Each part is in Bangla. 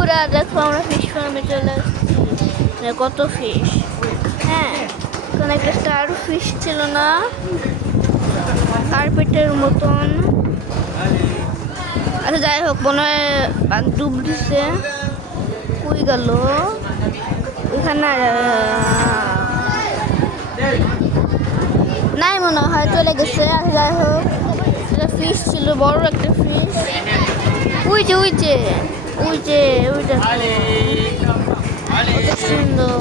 বন্ধুরা দেখো আমরা ফিশ ফার্মে চলে আসছি। কত ফিশ, হ্যাঁ এখানে একটা স্টার ফিশ ছিল না, কার্পেটের মতন। আচ্ছা যাই হোক, মনে হয় ডুব দিচ্ছে, কই গেল ওইখানে নাই, মনে হয় চলে গেছে। আচ্ছা যাই হোক, এটা ফিশ ছিল, বড় একটা ফিশ। ওই যে ওই যে ওই যে ওইটা কত সুন্দর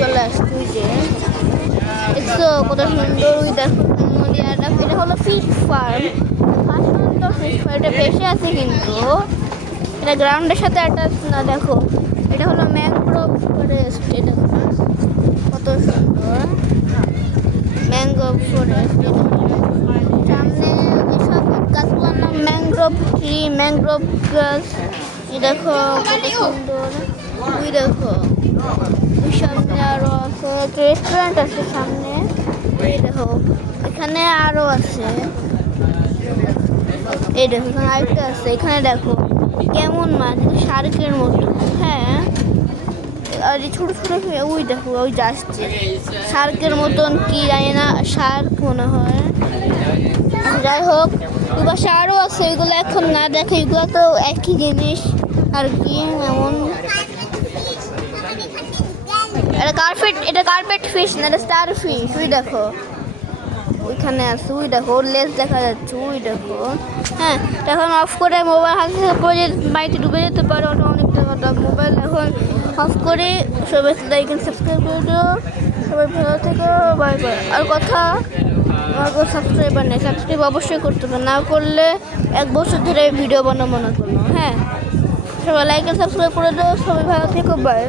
চলে আসছে। ওই যে দেখছো কত সুন্দর, ওই দেখো নদী। আর এটা হলো ফিশ ফার্ম, তো ফিশ ফার্ম এটা বেশি আছে, কিন্তু এটা গ্রাউন্ডের সাথে অ্যাটাচ না। দেখো এটা হলো ম্যানগ্রোভ ফরেস্ট, এটা কত সুন্দর ম্যানগ্রোভ ফরেস্ট। সামনে এসব গাছগুলোর নাম ম্যানগ্রোভ ট্রি, ম্যানগ্রোভ গাছ। দেখো কত সুন্দর। ওই দেখো ওই সামনে আরো আছে, একটা রেস্টুরেন্ট আছে সামনে। এই দেখো এখানে আরো আছে, এই দেখো এখানে আরেকটা আছে। এখানে দেখো কেমন মাছ, শার্কের মতো। হ্যাঁ আর এই ছোটো ছোটো, ওই দেখো ওই যাচ্ছে শার্কের মতন, কি জানি না, শার্ক মনে হয়। যাই হোক ওই পাশে আরও আছে, এগুলো এখন না দেখো, এগুলো তো একই জিনিস আর কি। এমন এটা কার্পেট ফিশ না, এটা স্টার ফিশ। ওই দেখো ওইখানে আছে, ওই দেখো ওর লেজ দেখা যাচ্ছে। ওই দেখো, হ্যাঁ এখন অফ করে মোবাইল হাতে পড়ে বাড়িতে ডুবে যেতে পারে, ওটা অনেকটা কথা। মোবাইল এখন অফ করে সবাই লাইক এন্ড সাবস্ক্রাইব করে দিও। সবাই ভালো থেকো, বাই বাই। আর কথা, আমার সাবস্ক্রাইবার নেই, সাবস্ক্রাইব অবশ্যই করতে হবে, না করলে 1 বছর ধরে ভিডিও বানাবো না কোনো। হ্যাঁ সবাই লাইক এন্ড সাবস্ক্রাইব করে দিও, সবাই ভালো থেকো, বাই।